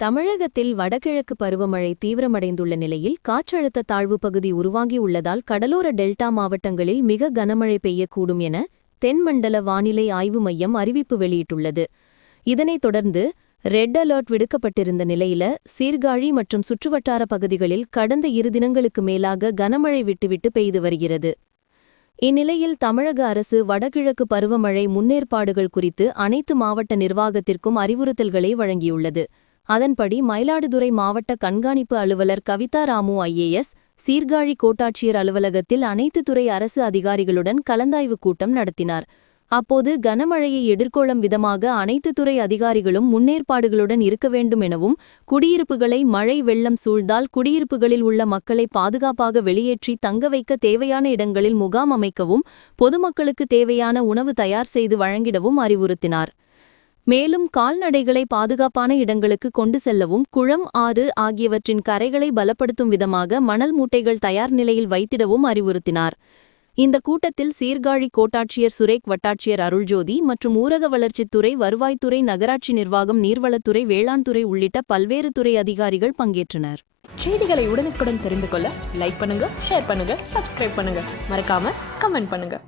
தமிழகத்தில் வடகிழக்கு பருவமழை தீவிரமடைந்துள்ள நிலையில் காற்றழுத்த தாழ்வு பகுதி உருவாகியுள்ளதால் கடலோர டெல்டா மாவட்டங்களில் மிக கனமழை பெய்யக்கூடும் என தென்மண்டல வானிலை ஆய்வு மையம் அறிவிப்பு வெளியிட்டுள்ளது. இதனைத் தொடர்ந்து ரெட் அலர்ட் விடுக்கப்பட்டிருந்த நிலையில சீர்காழி மற்றும் சுற்றுவட்டார பகுதிகளில் கடந்த இரு தினங்களுக்கு மேலாக கனமழை விட்டுவிட்டு பெய்து வருகிறது. இந்நிலையில் தமிழக அரசு வடகிழக்கு பருவமழை முன்னேற்பாடுகள் குறித்து அனைத்து மாவட்ட நிர்வாகத்திற்கும் அறிவுறுத்தல்களை வழங்கியுள்ளது. அதன்படி மயிலாடுதுறை மாவட்ட கண்காணிப்பு அலுவலர் கவிதா ராமு ஐஏஎஸ் சீர்காழி கோட்டாட்சியர் அலுவலகத்தில் அனைத்து துறை அரசு அதிகாரிகளுடன் கலந்தாய்வு கூட்டம் நடத்தினார். அப்போது கனமழையை எதிர்கொள்ளும் விதமாக அனைத்து துறை அதிகாரிகளும் முன்னேற்பாடுகளுடன் இருக்க வேண்டும் எனவும் குடியிருப்புகளை மழை வெள்ளம் சூழ்ந்தால் குடியிருப்புகளில் உள்ள மக்களை பாதுகாப்பாக வெளியேற்றி தங்க வைக்க தேவையான இடங்களில் முகாம் அமைக்கவும் பொதுமக்களுக்கு தேவையான உணவு தயார் செய்து வழங்கிடவும் அறிவுறுத்தினார். மேலும் கால்நடைகளை பாதுகாப்பான இடங்களுக்கு கொண்டு செல்லவும் குளம் ஆறு ஆகியவற்றின் கரைகளை பலப்படுத்தும் விதமாக மணல் மூட்டைகள் தயார் நிலையில் வைத்திடவும் அறிவுறுத்தினார். இந்த கூட்டத்தில் சீர்காழி கோட்டாட்சியர் சுரேக் வட்டாட்சியர் அருள்ஜோதி மற்றும் ஊரக வளர்ச்சித்துறை வருவாய்த்துறை நகராட்சி நிர்வாகம் நீர்வளத்துறை வேளாண்துறை உள்ளிட்ட பல்வேறு துறை அதிகாரிகள் பங்கேற்றனர். செய்திகளை உடனுக்குடன் தெரிந்து கொள்ள லைக் பண்ணுங்க ஷேர் பண்ணுங்க சப்ஸ்கிரைப் பண்ணுங்க. மறக்காம கமெண்ட் பண்ணுங்க.